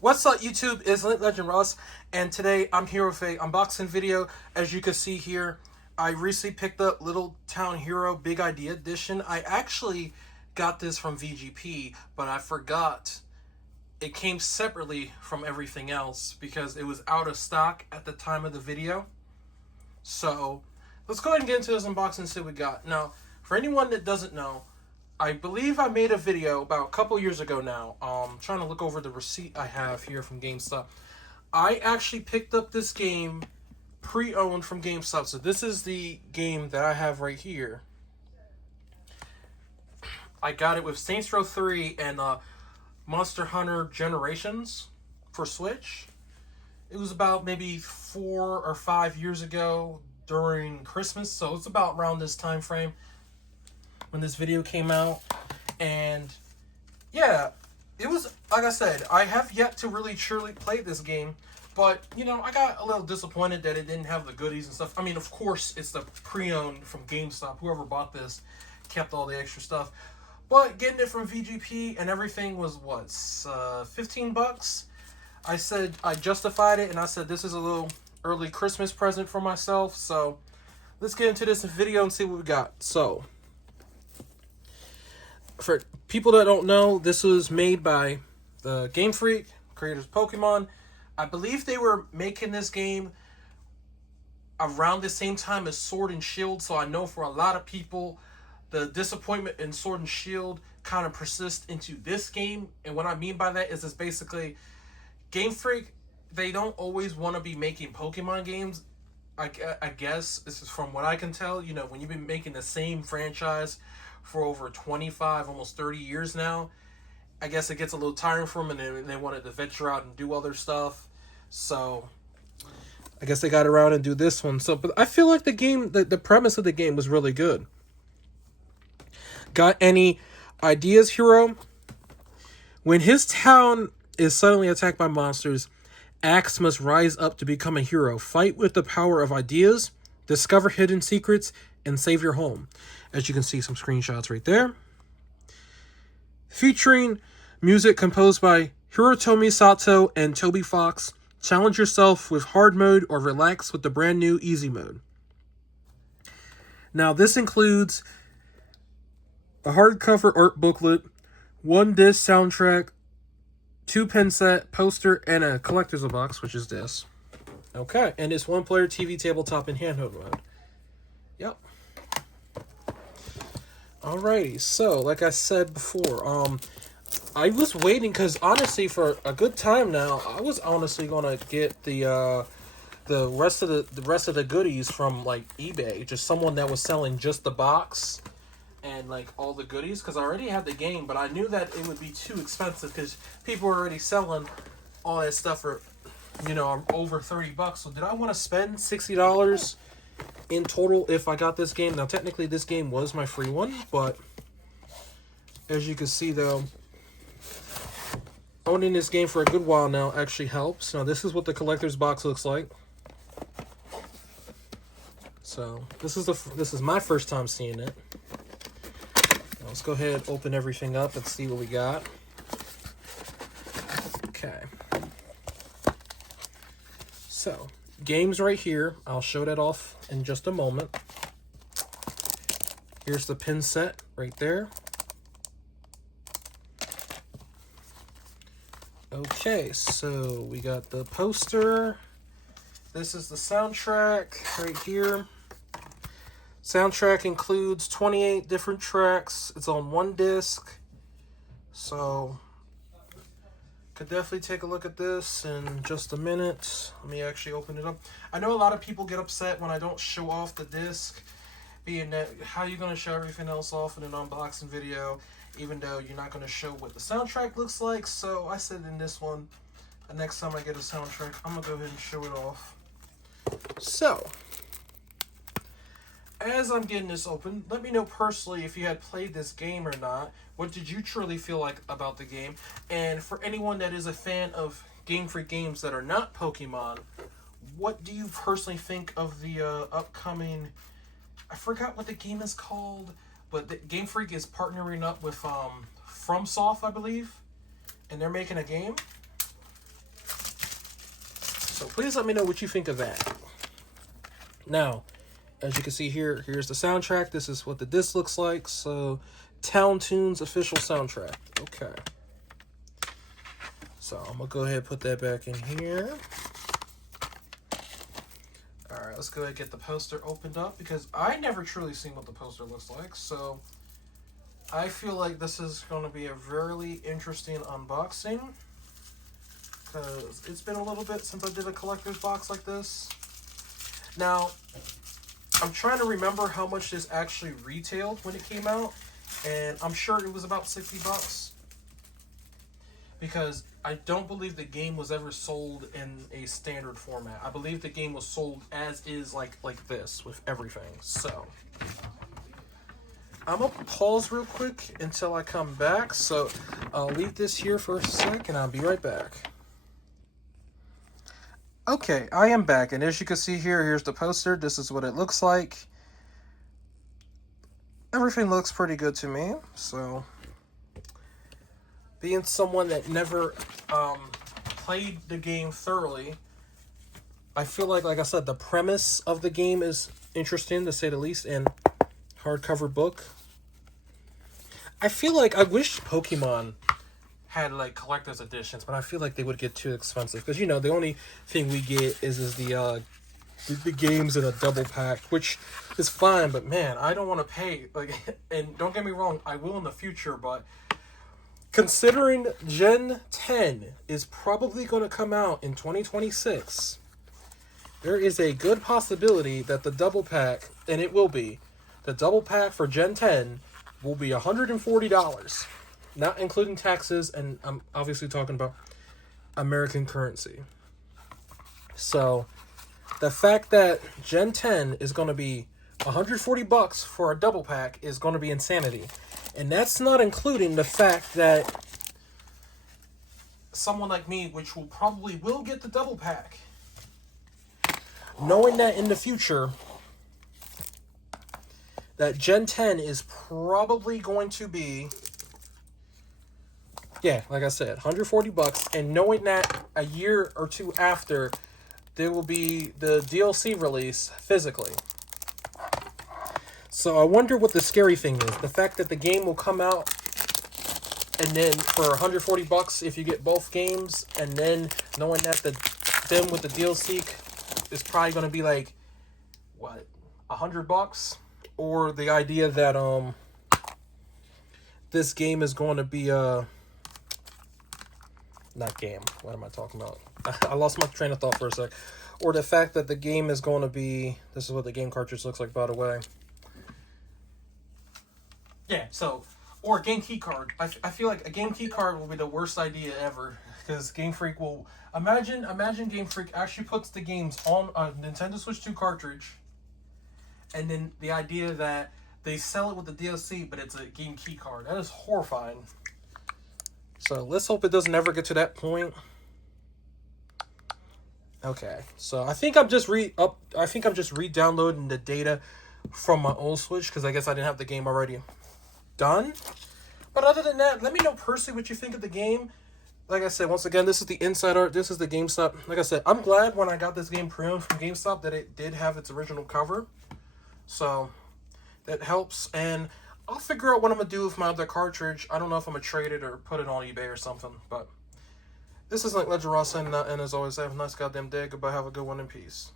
What's up, YouTube? It's Legend Ross, and today I'm here with a unboxing video. As you can see here, I recently picked up Little Town Hero Big Idea Edition. I actually got this from VGP, but I forgot it came separately from everything else because it was out of stock at the time of the video. So let's go ahead and get into this unboxing and see what we got. Now, for anyone that doesn't know, I believe I made a video about a couple years ago now. Trying to look over the receipt I have here from GameStop. I actually picked up this game pre-owned from GameStop. So this is the game that I have right here. I got it with Saints Row 3 and Monster Hunter Generations for Switch. It was about maybe 4 or 5 years ago during Christmas. So it's about around this time frame when this video came out. And yeah, it was, like I said, I have yet to really truly play this game, but I got a little disappointed that it didn't have the goodies and stuff. I mean, of course it's the pre-owned from GameStop. Whoever bought this kept all the extra stuff, but getting it from VGP and everything was what, $15. I said I justified it, and I said this is a little early Christmas present for myself. So let's get into this video and see what we got. So for people that don't know, this was made by the Game Freak, creators of Pokemon. I believe they were making this game around the same time as Sword and Shield, so I know for a lot of people, the disappointment in Sword and Shield kind of persists into this game. And what I mean by that is it's basically Game Freak, they don't always want to be making Pokemon games. I guess this is from what I can tell. When you've been making the same franchise for over 25, almost 30 years now, I guess it gets a little tiring for them, and they wanted to venture out and do other stuff. So I guess they got around and do this one. So, but I feel like the game, the premise of the game was really good. Got any ideas, hero? When his town is suddenly attacked by monsters, Axe must rise up to become a hero. Fight with the power of ideas, discover hidden secrets, and save your home. As you can see, some screenshots right there. Featuring music composed by Hirotomi Sato and Toby Fox. Challenge yourself with hard mode or relax with the brand new easy mode. Now, this includes a hardcover art booklet, 1 disc soundtrack, 2 pin set, poster, and a collector's box, which is this. Okay, and it's 1-player TV, tabletop, and handheld mode. Yep. Alrighty, so like I said before, I was waiting because honestly, for a good time now, I was honestly gonna get the rest of the goodies from like eBay, just someone that was selling just the box and like all the goodies, because I already had the game, but I knew that it would be too expensive because people were already selling all that stuff for over $30. So did I want to spend $60 in total if I got this game? Now technically this game was my free one, but as you can see though, owning this game for a good while now actually helps. Now this is what the collector's box looks like. So this is my first time seeing it. Let's go ahead and open everything up and see what we got. Okay. So, games right here. I'll show that off in just a moment. Here's the pin set right there. Okay, so we got the poster. This is the soundtrack right here. Soundtrack includes 28 different tracks. It's on 1 disc. So, could definitely take a look at this in just a minute. Let me actually open it up. I know a lot of people get upset when I don't show off the disc, being that how are you going to show everything else off in an unboxing video, even though you're not going to show what the soundtrack looks like. So I said in this one, the next time I get a soundtrack, I'm going to go ahead and show it off. So, as I'm getting this open, let me know personally if you had played this game or not. What did you truly feel like about the game? And for anyone that is a fan of Game Freak games that are not Pokemon, what do you personally think of the upcoming... I forgot what the game is called, but the Game Freak is partnering up with FromSoft, I believe, and they're making a game. So please let me know what you think of that. Now, as you can see here, here's the soundtrack. This is what the disc looks like. So, Town Tunes official soundtrack. Okay. So, I'm going to go ahead and put that back in here. Alright, let's go ahead and get the poster opened up, because I never truly seen what the poster looks like. So, I feel like this is going to be a very interesting unboxing, because it's been a little bit since I did a collector's box like this. Now, I'm trying to remember how much this actually retailed when it came out, and I'm sure it was about 60 bucks. Because I don't believe the game was ever sold in a standard format. I believe the game was sold as is, like this, with everything. So, I'm going to pause real quick until I come back. So, I'll leave this here for a sec, and I'll be right back. Okay, I am back, and as you can see here, here's the poster. This is what it looks like. Everything looks pretty good to me, so being someone that never played the game thoroughly, I feel like I said, the premise of the game is interesting, to say the least, and hardcover book. I feel like I wish Pokemon had like collector's editions, but I feel like they would get too expensive, because the only thing we get is the games in a double pack, which is fine, but man, I don't want to pay, and don't get me wrong, I will in the future, but considering Gen 10 is probably going to come out in 2026, there is a good possibility that the double pack, and it will be, the double pack for Gen 10 will be $140. Not including taxes, and I'm obviously talking about American currency. So, the fact that Gen 10 is going to be $140 for a double pack is going to be insanity. And that's not including the fact that someone like me, which will get the double pack, knowing that in the future, that Gen 10 is probably going to be, yeah, like I said, $140, and knowing that a year or two after, there will be the DLC release physically. So I wonder what the scary thing is. The fact that the game will come out, and then for $140 if you get both games, and then knowing that then with the DLC is probably going to be like, what, $100? Or the idea that this game is going to be not game. What am I talking about? I lost my train of thought for a sec. Or the fact that the game is going to be... This is what the game cartridge looks like, by the way. Yeah, so... Or a game key card. I feel like a game key card will be the worst idea ever. Because Game Freak will... Imagine Game Freak actually puts the games on a Nintendo Switch 2 cartridge. And then the idea that they sell it with the DLC, but it's a game key card. That is horrifying. So let's hope it doesn't ever get to that point. Okay, so I think I'm just re-downloading the data from my old Switch, because I guess I didn't have the game already done. But other than that, let me know personally what you think of the game. Like I said, once again, this is the inside art. This is the GameStop. Like I said, I'm glad when I got this game pre-owned from GameStop that it did have its original cover. So that helps, and I'll figure out what I'm going to do with my other cartridge. I don't know if I'm going to trade it or put it on eBay or something, but this is like Legend Ross, and as always, have a nice goddamn day. Goodbye, have a good one, in peace.